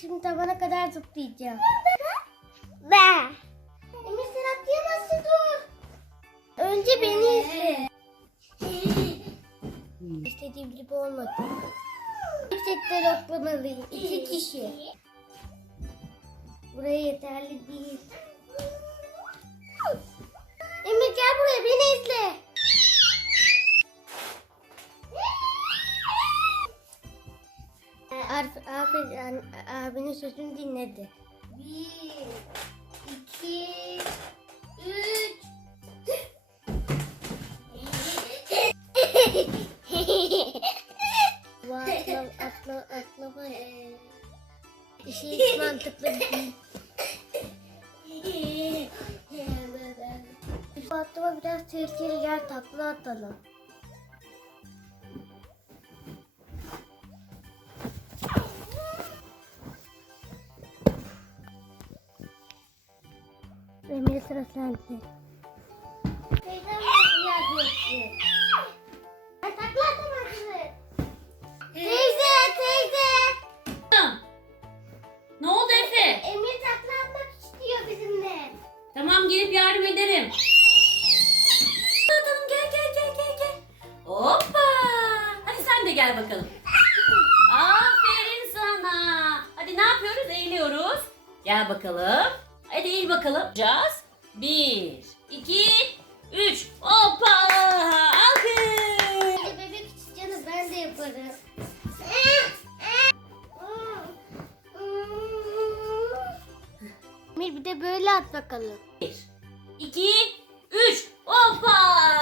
Şimdi tavana kadar zıplayacağım. Ben. Emir sen atlayamazsın dur. Önce beni izle. İstediğim gibi olmadı. Yüksekten atlamalıyım. İki kişi. Buraya yeterli değil. Arif, aferin, abinin sözünü dinledi. Bir, iki, üç. Bu atla, atla, atlama e, işi hiç mantıklı değil. Bu atlama biraz tehlikeli gel takla atalım. Emre sıra sende. Teyzem yardım etti? Ben takla atamazsın. Teyze, teyze. Ne oldu Efe? Emir takla atmak istiyor bizimle. Tamam gelip yardım ederim. Atalım gel gel gel gel gel. Hoppa. Hadi sen de gel bakalım. Aferin sana. Hadi ne yapıyoruz? Eğiliyoruz. Gel bakalım. Hadi eğil bakalım. Yapacağız. Bir, iki, üç. Hoppa. Alkış. Hadi bebek istiyorsanız ben de yaparım. Emir bir de böyle at bakalım. Bir, iki, üç. Hoppa.